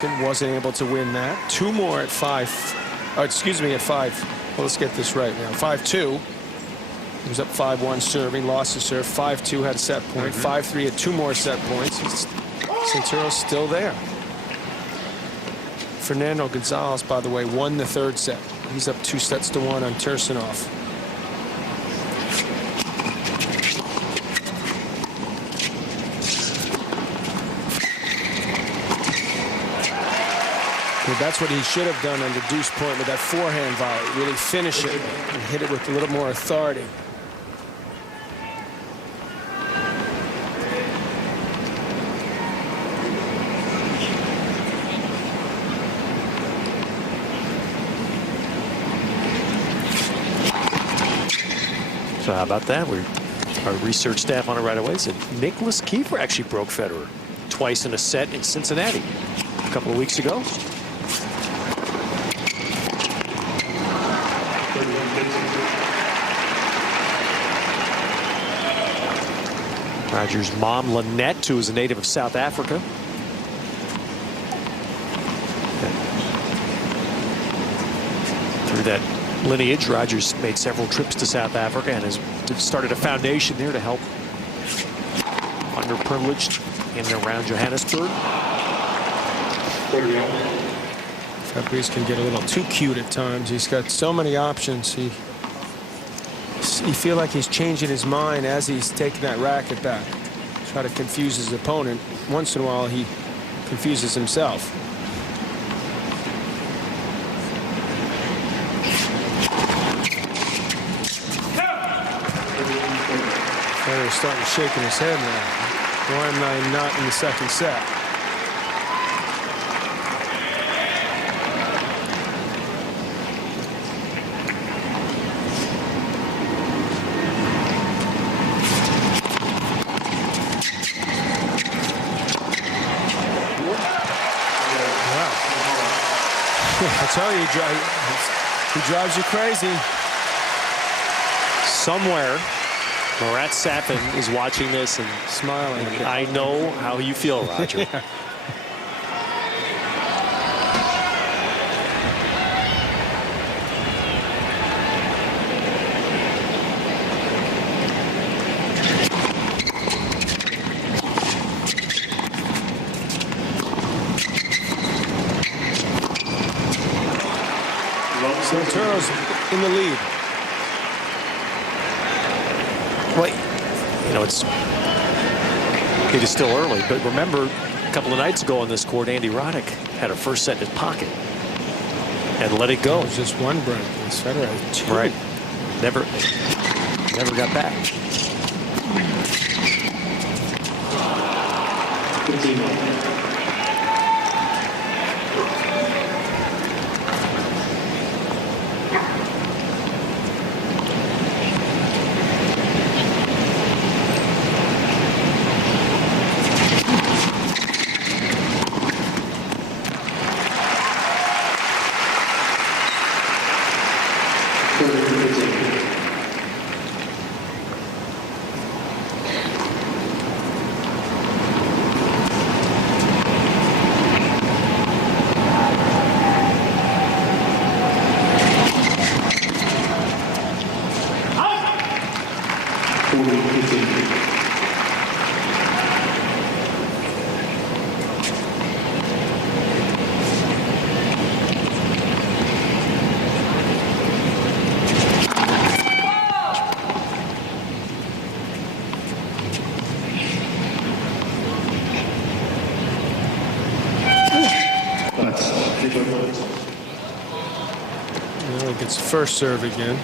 Wasn't able to win that. Two more at 5. Or excuse me, at 5. Well, let's get this right now. 5-2. He was up 5-1 serving, lost the serve. 5-2 had a set point. 5-3 had 2 more set points. Santoro's still there. Fernando Gonzalez, by the way, won the 3rd set. He's up 2-1 on Tursunov. That's what he should have done under deuce point with that forehand volley. Really finish it and hit it with a little more authority. So how about that? Our research staff on it right away said Nicholas Kiefer actually broke Federer twice in a set in Cincinnati a couple of weeks ago. Roger's mom, Lynette, who is a native of South Africa. Through that lineage, Roger's made several trips to South Africa and has started a foundation there to help underprivileged in and around Johannesburg. Fabrice can get a little too cute at times. He's got so many options. You feel like he's changing his mind as he's taking that racket back. Try to confuse his opponent. Once in a while, he confuses himself. Federer's starting to shake in his head now. Why am I not in the 2nd set? I tell you, he drives you crazy. Somewhere, Marat Safin is watching this and smiling. I know how you feel, Roger. Yeah. Santoro's in the lead. Well, you know, it is still early, but remember a couple of nights ago on this court, Andy Roddick had a first set in his pocket and let it go. It was just one break. Federer had 2. Right. Never got back. Well, he gets first serve again.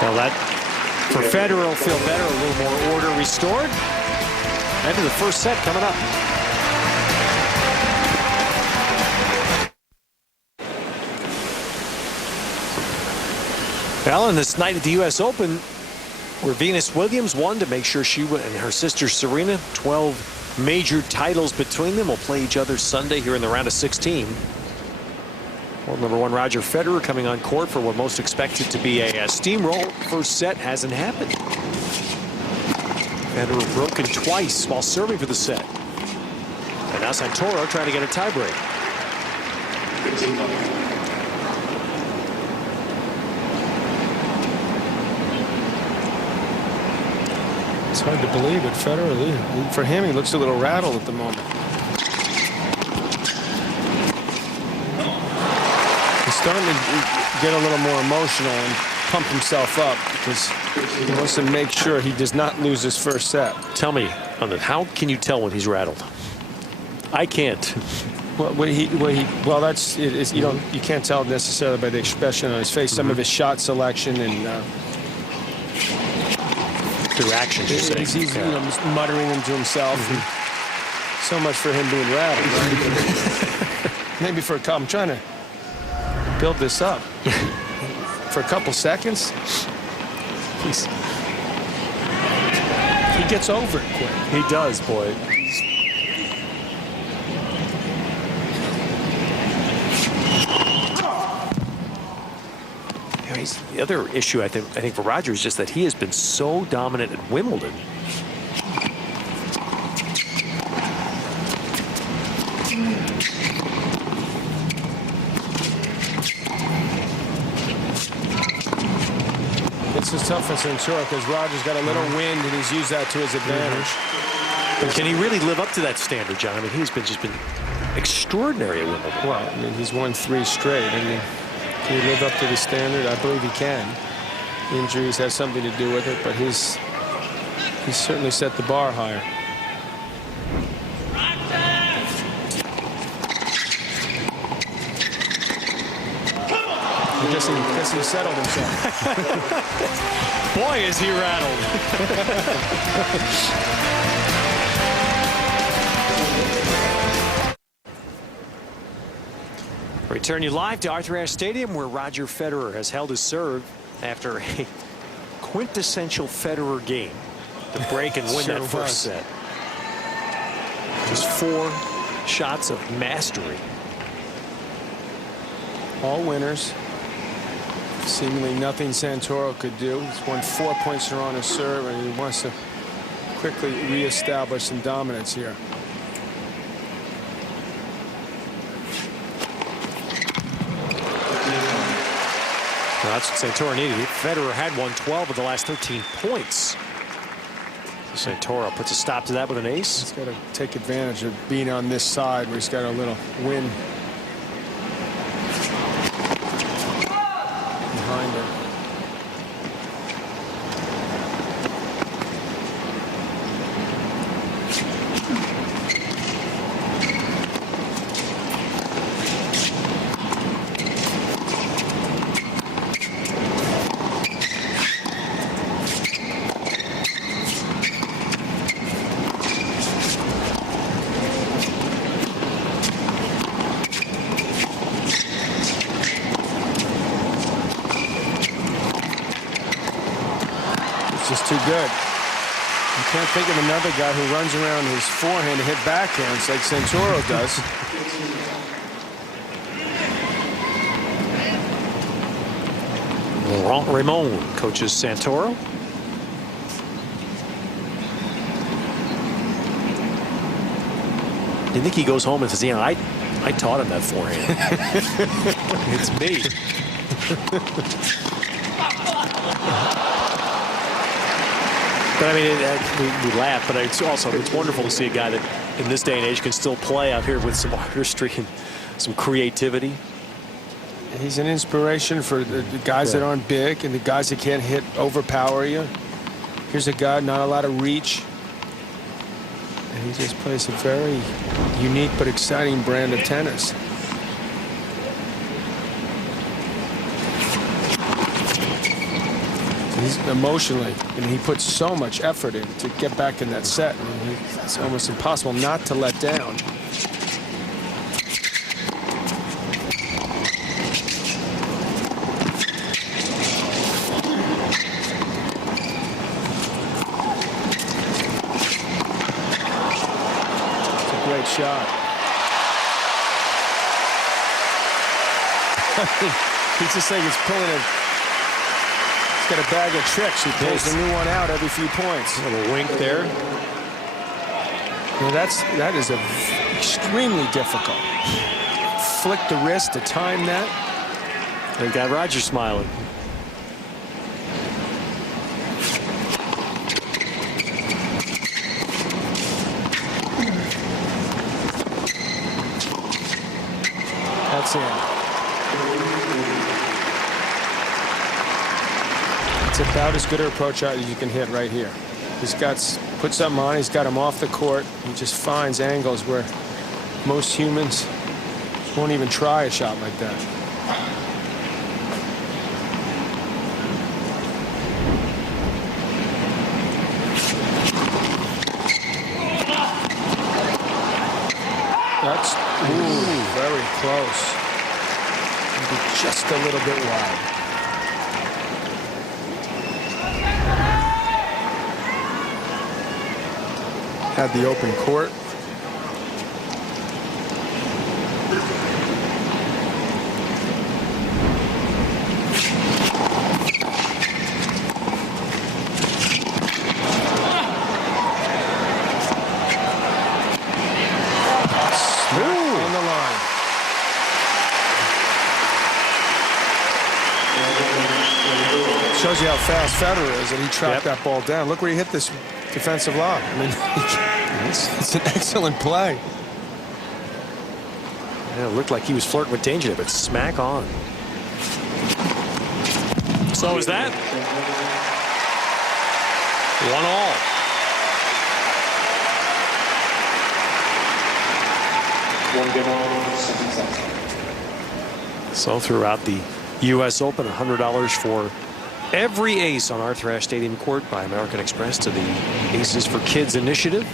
Well, that for Federer will feel better, a little more order restored. End of the first set coming up. Well, in this night at the US Open, where Venus Williams won to make sure she and her sister Serena, 12 major titles between them, will play each other Sunday here in the round of 16. World number 1 Roger Federer coming on court for what most expected to be a steamroll. First set hasn't happened. Federer broken twice while serving for the set. And now Santoro trying to get a tiebreak. It's hard to believe it. Federer, for him, he looks a little rattled at the moment. He's starting to get a little more emotional and pump himself up because he wants to make sure he does not lose his first set. Tell me, how can you tell when he's rattled? I can't. Well, that's it. You can't tell necessarily by the expression on his face. Some of his shot selection and through actions. He's muttering them to himself. So much for him being rattled. Right? Maybe for a couple. I'm trying to build this up for a couple seconds. He gets over it quick. He does, boy. The other issue I think for Roger is just that he has been so dominant at Wimbledon. It's just tough for Santoro because Roger's got a little wind and he's used that to his advantage. But can he really live up to that standard, John? I mean, he's just been extraordinary at Wimbledon. Well, I mean, he's won 3 straight. I mean, can he live up to the standard? I believe he can. Injuries have something to do with it, but he's certainly set the bar higher. I guess he settled himself. Boy, is he rattled. Return you live to Arthur Ashe Stadium, where Roger Federer has held his serve after a quintessential Federer game to break and win that first set. Just 4 shots of mastery. All winners. Seemingly nothing Santoro could do. He's won 4 points on his serve, and he wants to quickly reestablish some dominance here. Well, that's what Santoro needed. Federer had won 12 of the last 13 points. So Santoro puts a stop to that with an ace. He's got to take advantage of being on this side where he's got a little win behind him. Just too good. You can't think of another guy who runs around his forehand to hit backhands like Santoro does. Laurent Ramon coaches Santoro. Do you think he goes home and says, I taught him that forehand? It's me. But I mean, we laugh, but it's wonderful to see a guy that in this day and age can still play out here with some artistry and some creativity. He's an inspiration for the guys that aren't big and the guys that can't overpower you. Here's a guy, not a lot of reach. And he just plays a very unique but exciting brand of tennis. He's emotionally, and he puts so much effort in to get back in that set. I mean, it's almost impossible not to let down. great shot. He's just like he's pulling a. He's got a bag of tricks. He pulls a new one out every few points. A little wink there. Well, that is extremely difficult. Flick the wrist to time that. They got Roger smiling. That's in. It's about as good an approach out as you can hit right here. He's got put something on. He's got him off the court. He just finds angles where most humans won't even try a shot like that. That's very close. Maybe just a little bit wide. Had the open court. On the line. Shows you how fast Federer is, and he trapped that ball down. Look where he hit this defensive lob. I mean, it's an excellent play. Yeah, it looked like he was flirting with danger, but smack on. So is that 1-all. So throughout the US Open, $100 for every ace on Arthur Ashe Stadium court by American Express to the Aces for Kids initiative.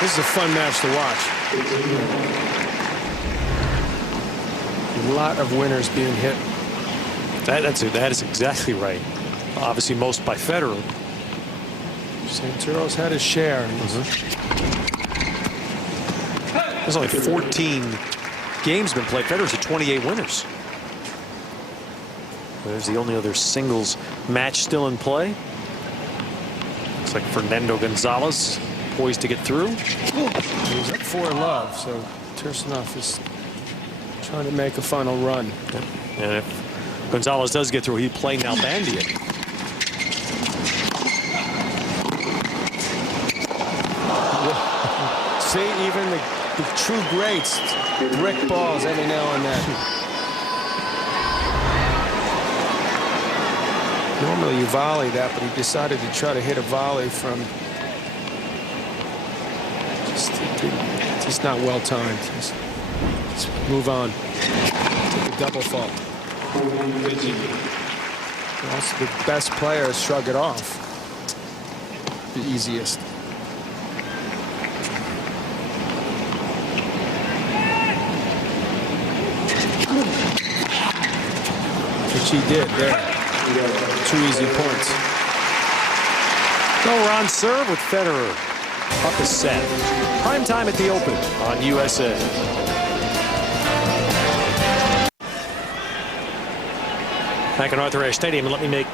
This is a fun match to watch. A lot of winners being hit. That is exactly right. Obviously, most by Federer. Santoro's had his share. There's only 14 games been played. Federer's at 28 winners. There's the only other singles match still in play. Looks like Fernando Gonzalez poised to get through. He's up 4-love, so Tursunov is trying to make a final run. Yep. And if Gonzalez does get through, he'd play Nalbandian. See, even the true greats brick balls every now and then. Normally you volley that, but he decided to try to hit a volley from just not well timed. Just move on. Take a double fault. Also, the best players shrug it off. The easiest. Which he did there. 2 easy points. So we're on serve with Federer. Up a set. Prime time at the Open on USA. Back in Arthur Ashe Stadium, and let me make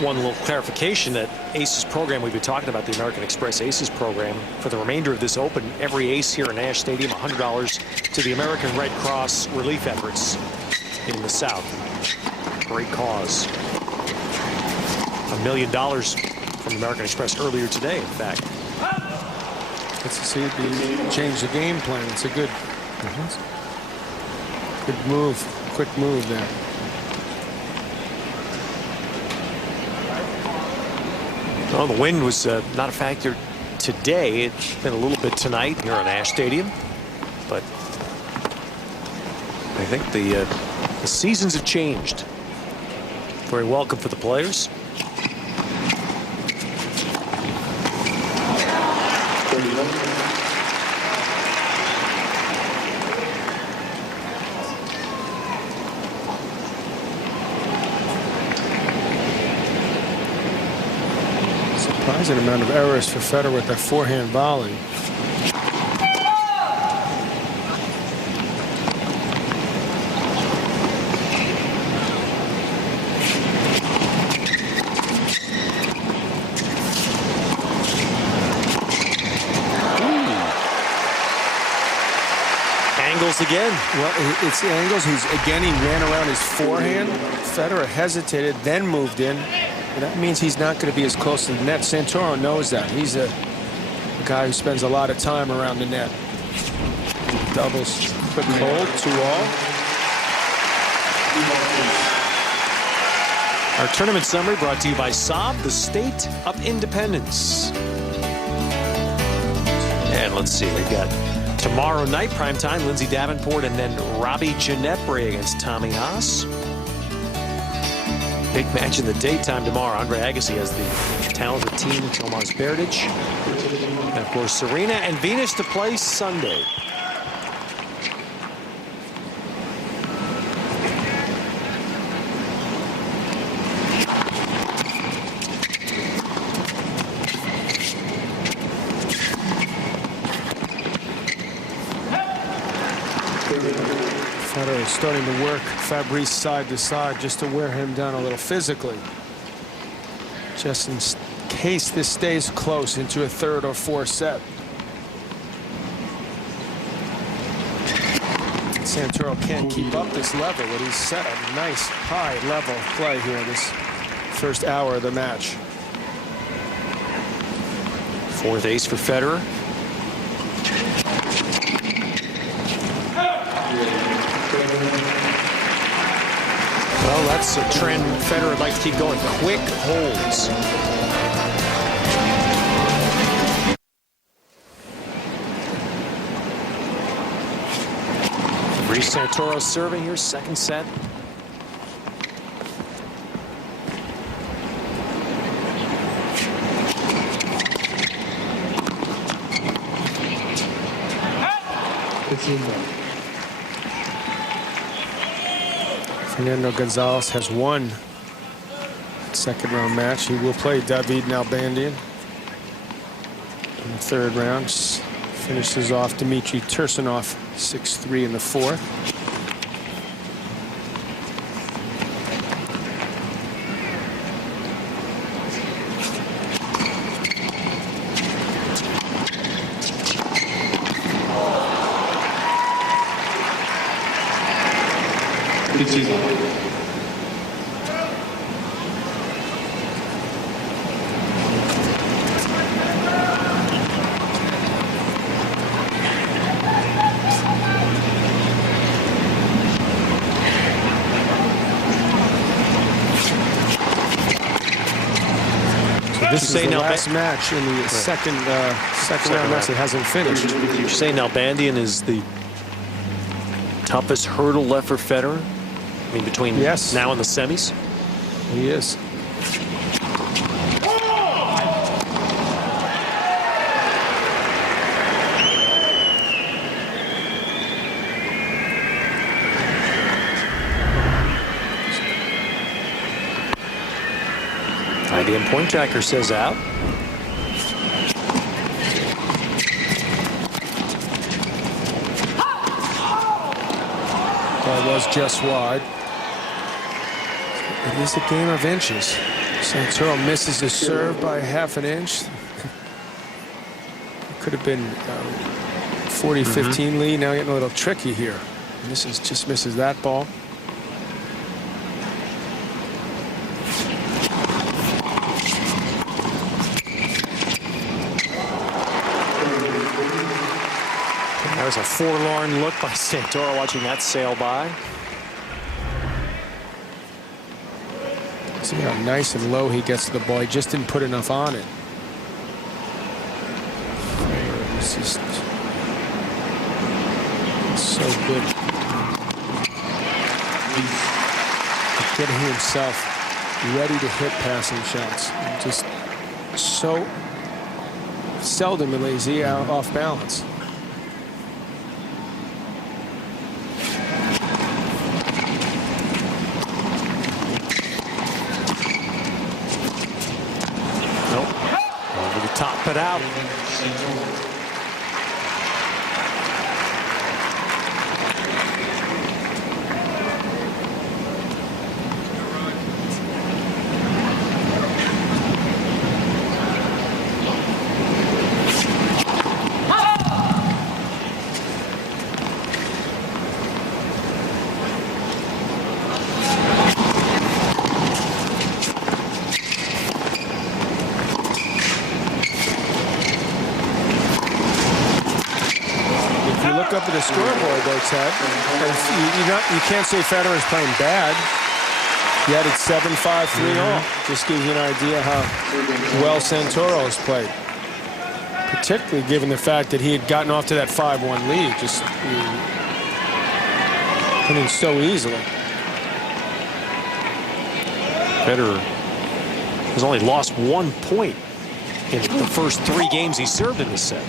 one little clarification. That Aces program we've been talking about, the American Express Aces program, for the remainder of this Open, every ace here in Ashe Stadium, $100 to the American Red Cross relief efforts in the South. Great cause. $1 million from American Express earlier today, in fact. Let's see if he changed the game plan. It's a good, good move, quick move there. Well, the wind was not a factor today. It's been a little bit tonight here on Ashe Stadium, but I think the seasons have changed. Very welcome for the players. Surprising amount of errors for Federer with that forehand volley. Angles again. Well, it's the angles. He ran around his forehand. Federer hesitated, then moved in. And that means he's not going to be as close to the net. Santoro knows that. He's a guy who spends a lot of time around the net. Doubles, quick hold, 2-all. Our tournament summary brought to you by Saab, the state of independence. And let's see, we've got tomorrow night, primetime, Lindsay Davenport and then Robbie Ginepri against Tommy Haas. Big match in the daytime tomorrow. Andre Agassi has the talented team, Tomas Berdych. And of course, Serena and Venus to play Sunday. Federer is starting to work Fabrice side to side just to wear him down a little physically. Just in case this stays close into a third or fourth set. Santoro can't keep up this level, but he's set a nice high level play here in this first hour of the match. Fourth ace for Federer. Well, that's a trend Federer would like to keep going. Quick holds. Fabrice Santoro serving here, second set. Fernando Gonzalez has won second round match. He will play David Nalbandian in the third round. Finishes off Dmitry Tursunov 6-3 in the fourth. This is the last match in the second round match that hasn't finished. You're saying Nalbandian is the toughest hurdle left for Federer? I mean, between now and the semis? He is. IBM point tracker says out. Ball was just wide. It is a game of inches. Santoro misses his serve by half an inch. It could have been 40-15 lead. Now getting a little tricky here. And this is just misses that ball. There's a forlorn look by Santoro watching that sail by. See how nice and low he gets to the ball. He just didn't put enough on it. It's just so good. Getting himself ready to hit passing shots. Just so seldomly is he off balance. Nope. Over the top, but out. Up at the scoreboard, though, Ted. You can't say Federer's playing bad. Yet it's 7-5, 3-all. Just gives you an idea how well Santoro has played. Particularly given the fact that he had gotten off to that 5-1 lead. Just winning so easily. Federer has only lost 1 point in the first 3 games he served in this set.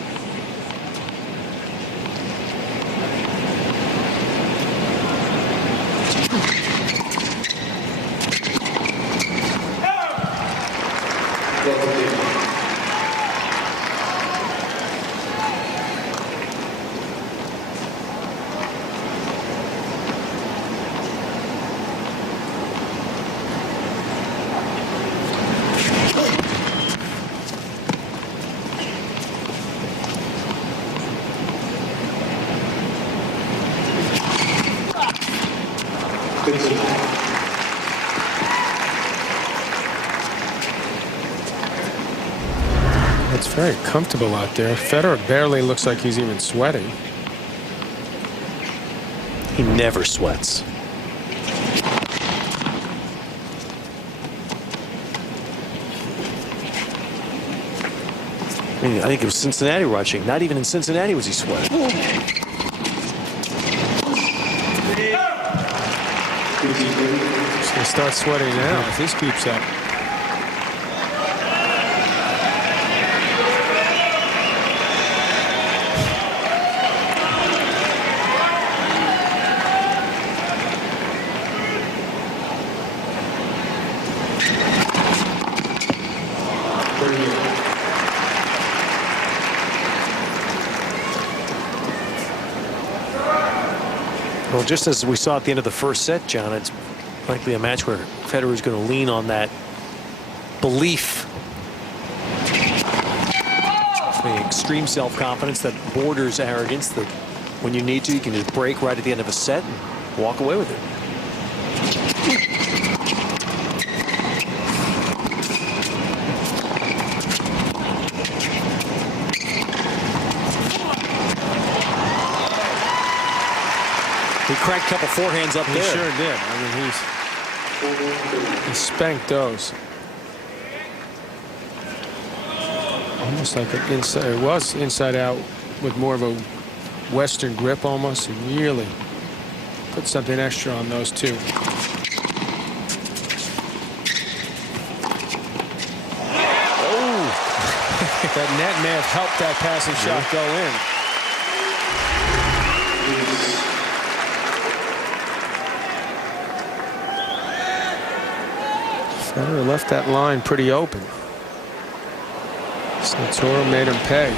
It's very comfortable out there. Federer barely looks like he's even sweating. He never sweats. I mean, I think it was Cincinnati watching. Not even in Cincinnati was he sweating. He's going to start sweating now if this keeps up. Well, just as we saw at the end of the first set, John, it's likely a match where Federer is going to lean on that belief, the extreme self-confidence that borders arrogance, that when you need to, you can just break right at the end of a set and walk away with it. He cracked a couple forehands up there. He sure did. I mean, he spanked those. Almost like an inside. It was inside out with more of a Western grip almost. And really put something extra on those two. Oh, that net may have helped that passing shot go in. Federer left that line pretty open. Santoro made him pay.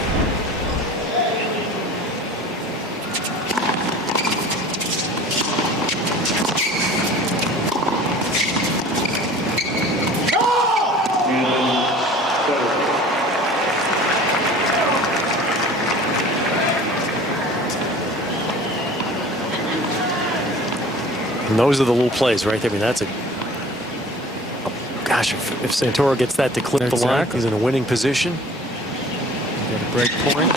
And those are the little plays right there. I mean, that's a gosh, if Santoro gets that to clip the line, he's in a winning position. Got a break point.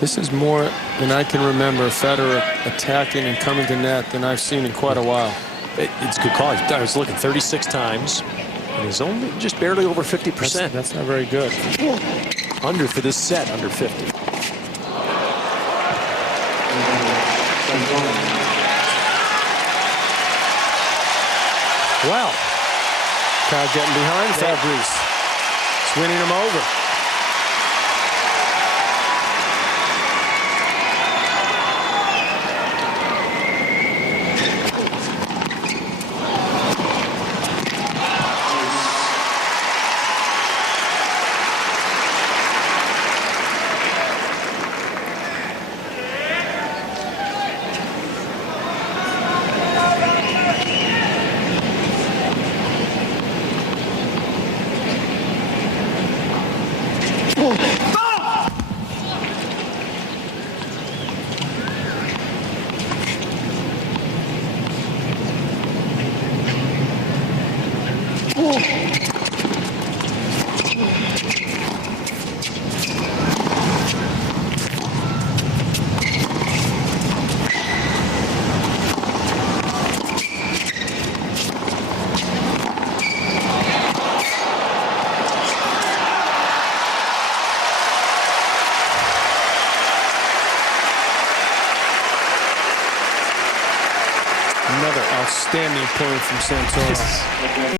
This is more than I can remember Federer attacking and coming to net than I've seen in quite a while. It's a good call. I was looking 36 times, and he's only just barely over 50%. That's not very good. Under for this set, under 50. Well, crowd getting behind Fabrice. It's winning him over. Another outstanding point from Santoro.